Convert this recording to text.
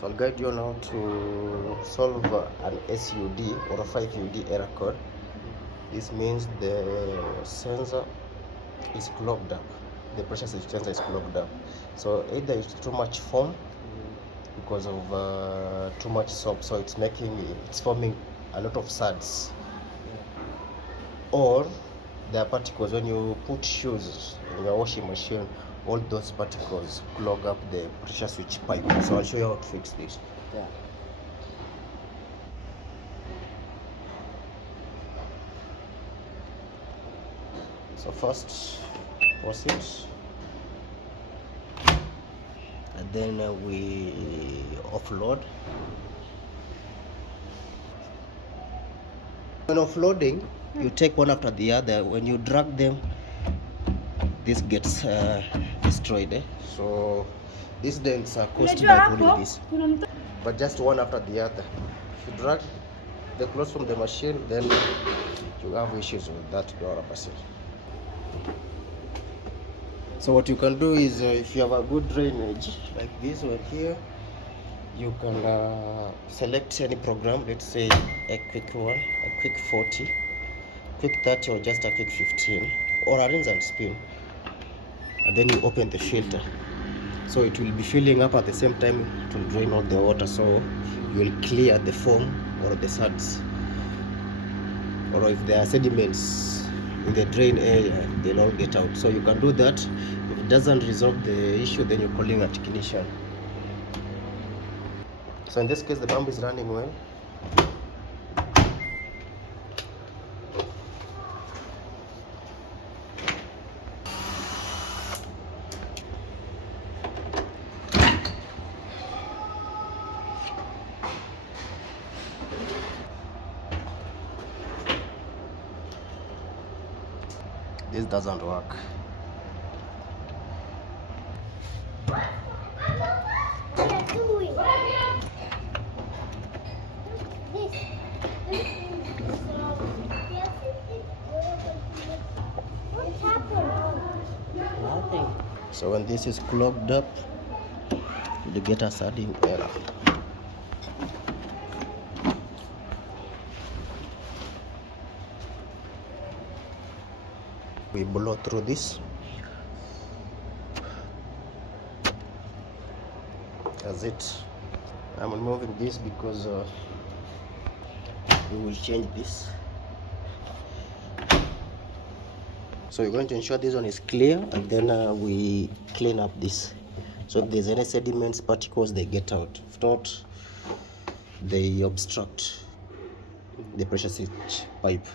So I'll guide you now to solve an SUD or a 5UD error code. This means the sensor is clogged up, the pressure switch sensor is clogged up. So either it's too much foam because of too much soap, so it's forming a lot of suds, or there are particles. When you put shoes in your washing machine, all those particles clog up the pressure switch pipe. So I'll show you how to fix this. Yeah. So first, pause it, and then we offload. When offloading, you take one after the other. When you drag them, this gets destroyed. So these dents are caused by doing this, but just one after the other. If you drag the clothes from the machine, then you have issues with that door passage. So what you can do is, if you have a good drainage like this one here, you can select any program. Let's say a quick one, a quick 40, quick 30, or just a quick 15, or a rinse and spin, and then you open the filter. So it will be filling up at the same time. It will drain all the water, so you will clear the foam or the suds, or if there are sediments in the drain area, they'll all get out. So you can do that. If it doesn't resolve the issue, then you're calling a technician. So in this case, the pump is running well. This doesn't work. Nothing. So when this is clogged up, you get a sudden error. We blow through this. That's it. I'm removing this because we will change this. So we're going to ensure this one is clear, and then we clean up this. So if there's any sediments, particles, they get out. If not, they obstruct the pressure switch pipe.